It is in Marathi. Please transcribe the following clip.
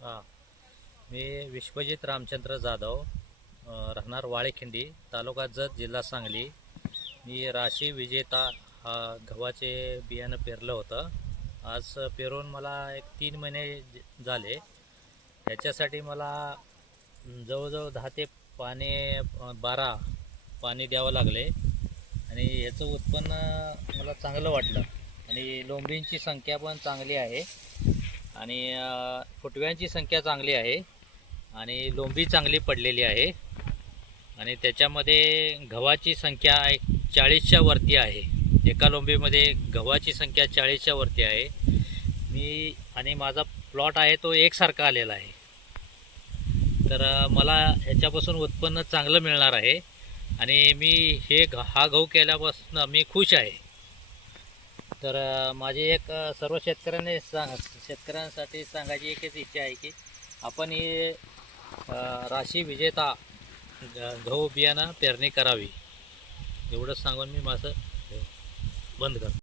हां. मी विश्वजित रामचंद्र जाधव राहणार वाळेखिंडी तालुका जत जिल्हा सांगली. मी राशी विजेता हा गव्हाचे बियाणं पेरलं होतं. आज पेरून मला एक तीन महिने ज- झाले. ह्याच्यासाठी मला जवळजवळ दहा ते पाने बारा पाणी द्यावं लागले. आणि ह्याचं उत्पन्न मला चांगलं वाटलं. आणि लोंबींची संख्या पण चांगली आहे. आणि फुटव्यांची संख्या चांगली आहे आणि लोंबी चांगली पडलेली आहे आणि त्याच्यामध्ये गव्हाची संख्या एक चाळीसच्या वरती आहे. एका लोंबीमध्ये गव्हाची संख्या चाळीसच्या वरती आहे. मी आणि माझा प्लॉट आहे तो एकसारखा आलेला आहे. तर मला ह्याच्यापासून उत्पन्न चांगलं मिळणार आहे आणि मी हे हा गहू केल्यापासून मी खुश आहे. तर माझी एक सर्व शेतकऱ्यांनी सांग शेतकऱ्यांसाठी सांगायची एकच इच्छा आहे की आपण ही राशी विजेता गहू बियाणं पेरणी करावी. एवढंच सांगून मी माझं बंद करतो.